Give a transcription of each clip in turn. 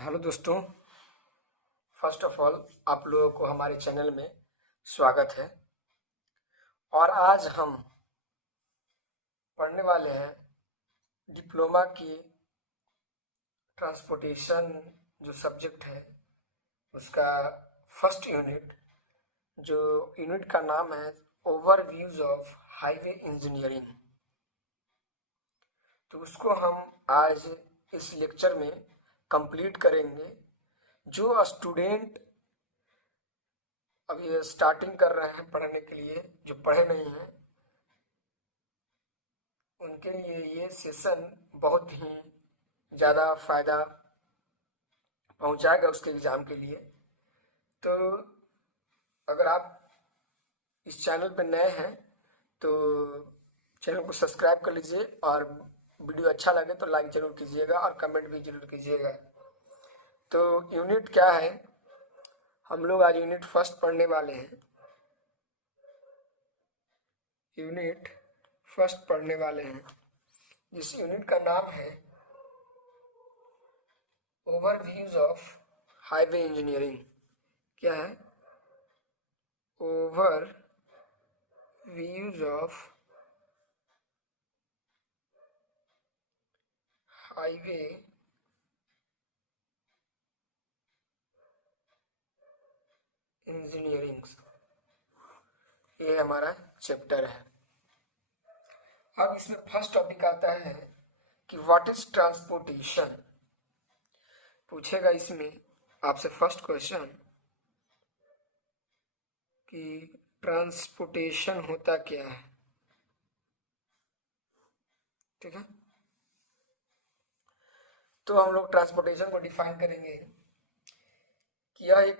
Hello दोस्तों। First of all आप लोगों को हमारे चैनल में स्वागत है। और आज हम पढ़ने वाले हैं डिप्लोमा की ट्रांसपोर्टेशन जो सब्जेक्ट है उसका फर्स्ट यूनिट, जो यूनिट का नाम है ओवरव्यूज ऑफ हाईवे इंजीनियरिंग। तो उसको हम आज इस लेक्चर में कंप्लीट करेंगे। जो स्टूडेंट अभी स्टार्टिंग कर रहे हैं पढ़ने के लिए, जो पढ़े नहीं हैं, उनके लिए ये सेशन बहुत ही ज़्यादा फायदा पहुंचाएगा उसके एग्ज़ाम के लिए। तो अगर आप इस चैनल पर नए हैं तो चैनल को सब्सक्राइब कर लीजिए और वीडियो अच्छा लगे तो लाइक ज़रूर कीजिएगा और कमेंट भी ज़रूर कीजिएगा। तो यूनिट क्या है, हम लोग आज यूनिट फर्स्ट पढ़ने वाले हैं। यूनिट फर्स्ट पढ़ने वाले हैं जिस यूनिट का नाम है ओवरव्यूज ऑफ हाईवे इंजीनियरिंग। क्या है? ओवरव्यूज ऑफ हाईवे इंजीनियरिंग, ये हमारा चैप्टर है। अब इसमें फर्स्ट टॉपिक आता है कि व्हाट इज ट्रांसपोर्टेशन। पूछेगा इसमें आपसे फर्स्ट क्वेश्चन कि ट्रांसपोर्टेशन होता क्या है। ठीक है, तो हम लोग ट्रांसपोर्टेशन को डिफाइन करेंगे कि यह एक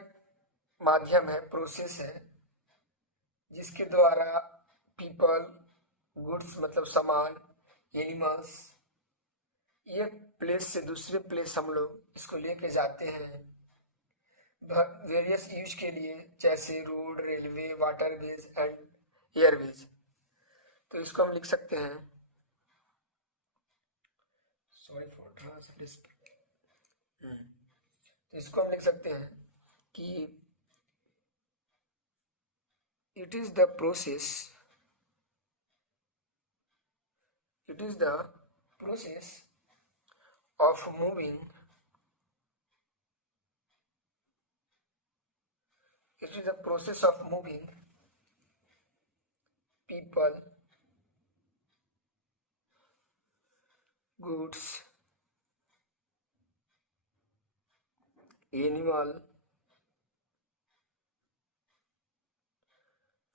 माध्यम है, प्रोसेस है, जिसके द्वारा पीपल, गुड्स मतलब सामान, एनिमल्स, एक प्लेस से दूसरे प्लेस हम लोग इसको लेके जाते हैं वेरियस यूज के लिए, जैसे road, railway, waterways and Airways. तो इसको हम लिख सकते हैं, सॉरी फॉर ट्रांसलेशन, तो इसको हम लिख सकते हैं कि it is the process, it is the process of moving, it is the process of moving people, goods, animal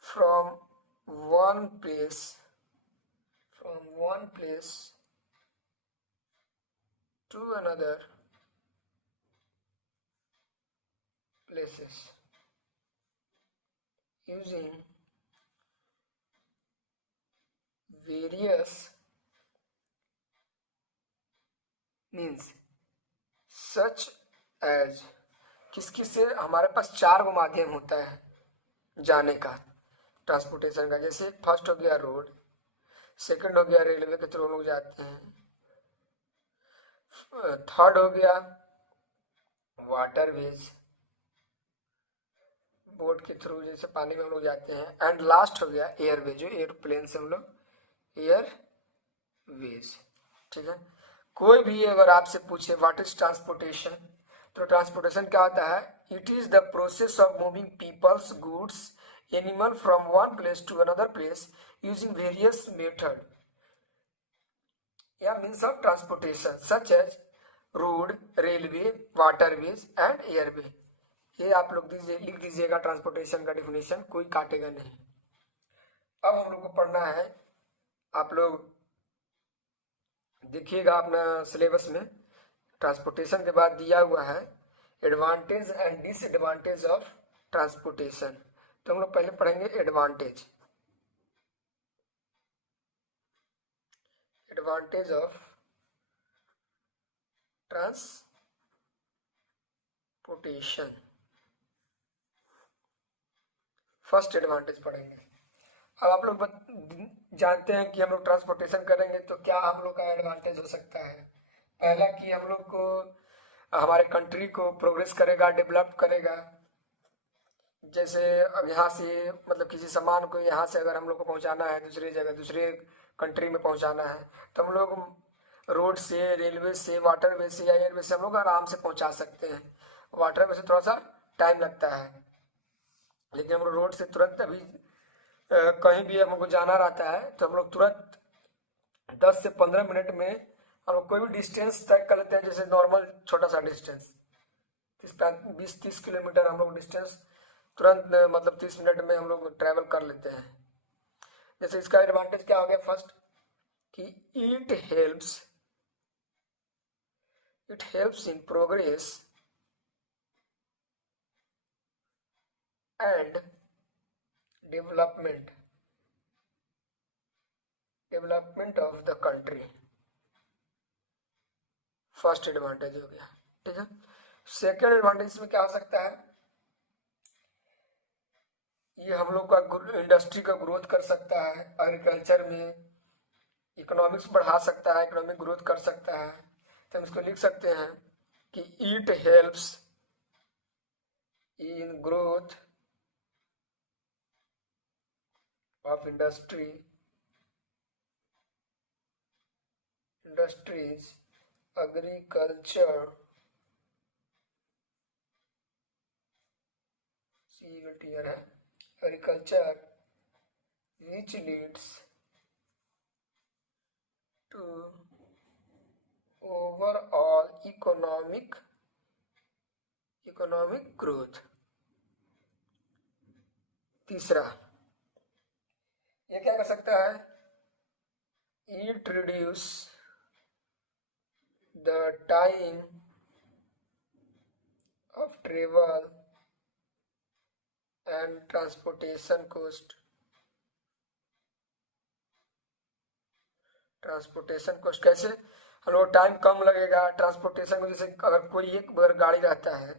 from one place to another places using various means such as, किससे हमारे पास चार गो माध्यम होता है जाने का, ट्रांसपोर्टेशन का। जैसे फर्स्ट हो गया रोड, सेकंड हो गया रेलवे के थ्रू लोग जाते हैं, थर्ड हो गया वाटरवेज, बोट के थ्रू जैसे पानी में हम लोग जाते हैं, एंड लास्ट हो गया एयरवेज, जो एयरप्लेन से हम लोग एयरवेज। ठीक है, कोई भी अगर आपसे पूछे व्हाट इज ट्रांसपोर्टेशन, तो ट्रांसपोर्टेशन क्या होता है? It is the process of moving peoples, goods, animal from one place to another place using various method या means of transportation such as road, railway, waterways and airway. ये आप लोग लिख दीजिएगा ट्रांसपोर्टेशन का डिफिनेशन, कोई काटेगा नहीं। अब हम लोग को पढ़ना है, आप लोग देखिएगा अपना सिलेबस में, ट्रांसपोर्टेशन के बाद दिया हुआ है advantage and disadvantage of transportation. तो हम लोग पहले पढ़ेंगे advantage, advantage of transportation. First advantage पढ़ेंगे। अब आप लोग जानते हैं कि हम लोग ट्रांसपोर्टेशन करेंगे तो क्या हम लोग का एडवांटेज हो सकता है। पहला कि हम लोग को हमारे कंट्री को प्रोग्रेस करेगा, डेवलप करेगा। जैसे अब यहाँ से मतलब किसी सामान को यहाँ से अगर हम लोग को पहुँचाना है दूसरी जगह, दूसरे कंट्री में पहुँचाना है, तो हम लोग रोड से, रेलवे से, वाटरवे से या एयरवे से हम लोग आराम से पहुँचा सकते हैं। वाटरवे से थोड़ा सा टाइम लगता है, लेकिन हम लोग रोड से तुरंत अभी कहीं भी हमको जाना रहता है तो हम लोग तुरंत 10 से 15 मिनट में हम लोग कोई भी डिस्टेंस तय कर लेते हैं। जैसे नॉर्मल छोटा सा डिस्टेंस 20-30 किलोमीटर हम लोग डिस्टेंस तुरंत मतलब 30 मिनट में हम लोग ट्रैवल कर लेते हैं। जैसे इसका एडवांटेज क्या हो गया, फर्स्ट कि it helps in progress and development of the country. First advantage हो गया, ठीक है। सेकेंड एडवांटेज में क्या हो सकता है, ये हम लोग का इंडस्ट्री का ग्रोथ कर सकता है, एग्रीकल्चर में इकोनॉमिक्स बढ़ा सकता है, इकोनॉमिक ग्रोथ कर सकता है। तो हम इसको लिख सकते हैं कि it helps in growth of industries agriculture है agriculture which leads to overall economic growth. तीसरा ये क्या कर सकता है, it reduce the time of travel and transportation cost. कैसे, हम लोग टाइम कम लगेगा ट्रांसपोर्टेशन को। जैसे अगर कोई एक अगर गाड़ी रहता है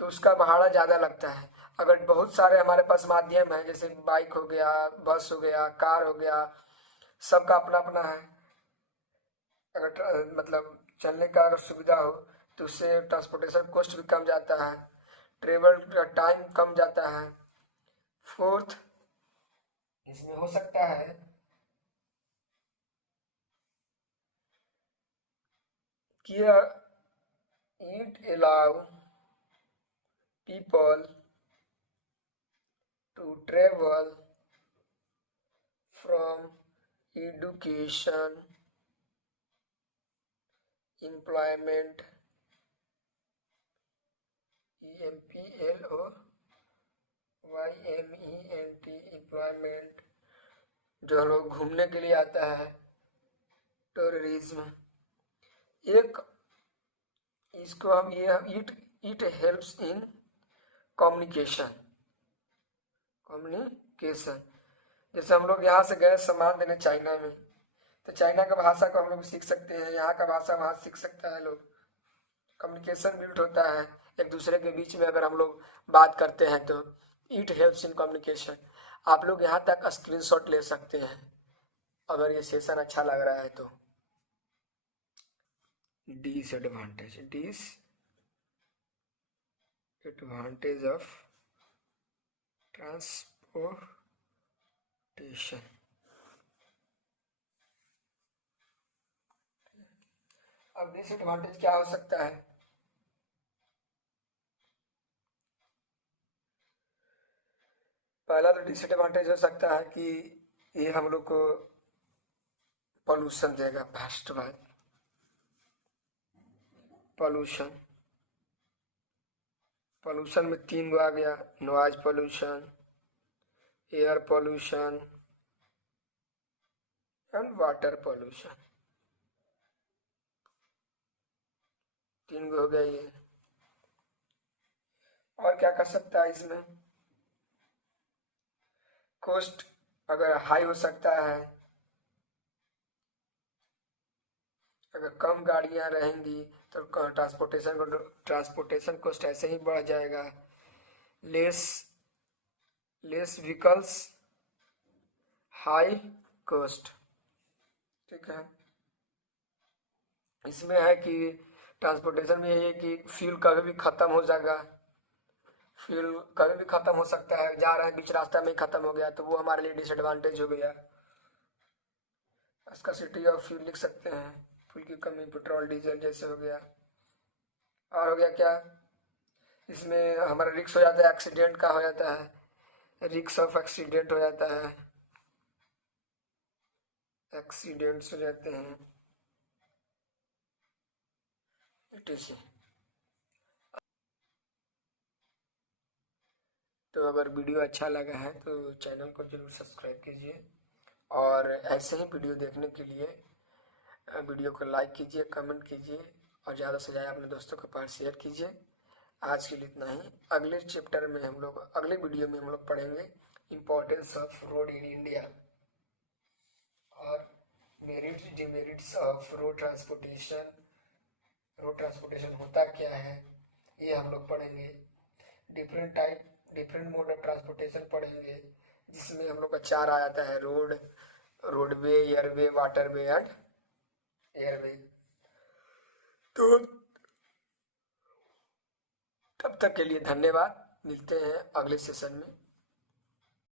तो उसका भाड़ा ज़्यादा लगता है। अगर बहुत सारे हमारे पास माध्यम है, जैसे बाइक हो गया, बस हो गया, कार हो गया, सबका अपना अपना है। अगर मतलब चलने का अगर सुविधा हो तो उससे ट्रांसपोर्टेशन कॉस्ट भी कम जाता है, ट्रेवल का टाइम कम जाता है। फोर्थ इसमें हो सकता है कि it allow people to travel from education, employment, employment, जो लोग घूमने के लिए आता है, टूरिज्म। एक इसको हम ये इट हेल्प्स इन कम्युनिकेशन। जैसे हम लोग यहाँ से गए सामान देने चाइना में, तो चाइना का भाषा को हम लोग सीख सकते हैं, यहाँ का भाषा वहाँ सीख सकता है लोग। कम्युनिकेशन बिल्ड होता है एक दूसरे के बीच में। अगर हम लोग बात करते हैं तो इट हेल्प्स इन कम्युनिकेशन। आप लोग यहाँ तक स्क्रीनशॉट ले सकते हैं अगर ये सेशन अच्छा लग रहा है तो। Disadvantage of transportation. अब डिसएडवांटेज क्या हो सकता है, पहला तो डिसएडवांटेज हो सकता है कि ये हम लोग को पॉल्यूशन देगा। फर्स्ट बात पॉल्यूशन में 3 गो आ गया, noise pollution, air pollution and water pollution. 3 गो हो गया ये। और क्या कर सकता है इसमें, कॉस्ट अगर हाई हो सकता है, अगर कम गाड़ियां रहेंगी तो ट्रांसपोर्टेशन कॉस्ट ऐसे ही बढ़ जाएगा। लेस व्हीकल्स हाई कॉस्ट, ठीक है। इसमें है कि ट्रांसपोर्टेशन में ये है कि फ्यूल कभी भी ख़त्म हो जाएगा, फ्यूल कभी भी ख़त्म हो सकता है, जा रहे हैं बीच रास्ता में ही ख़त्म हो गया तो वो हमारे लिए डिसएडवांटेज हो गया। स्कार्सिटी ऑफ फ्यूल लिख सकते हैं, फ्यूल की कमी, पेट्रोल डीजल जैसे हो गया। और हो गया क्या, इसमें हमारा रिक्स हो जाता है, एक्सीडेंट का हो जाता है, रिक्स ऑफ एक्सीडेंट हो जाता है, एक्सीडेंट्स हो जाते हैं etc। तो अगर वीडियो अच्छा लगा है तो चैनल को जरूर सब्सक्राइब कीजिए, और ऐसे ही वीडियो देखने के लिए वीडियो को लाइक कीजिए, कमेंट कीजिए, और ज़्यादा से ज़्यादा अपने दोस्तों के पास शेयर कीजिए। आज के लिए इतना ही। अगले चैप्टर में हम लोग, अगले वीडियो में हम लोग पढ़ेंगे importance of road in India और merits demerits of road transportation. Road transportation होता क्या है ये हम लोग पढ़ेंगे। डिफरेंट मोड ऑफ ट्रांसपोर्टेशन पढ़ेंगे, जिसमें हम लोग का चार आ जाता है, road, roadway, airway, waterway and airway. तो तब तक के लिए धन्यवाद, मिलते हैं अगले सेशन में।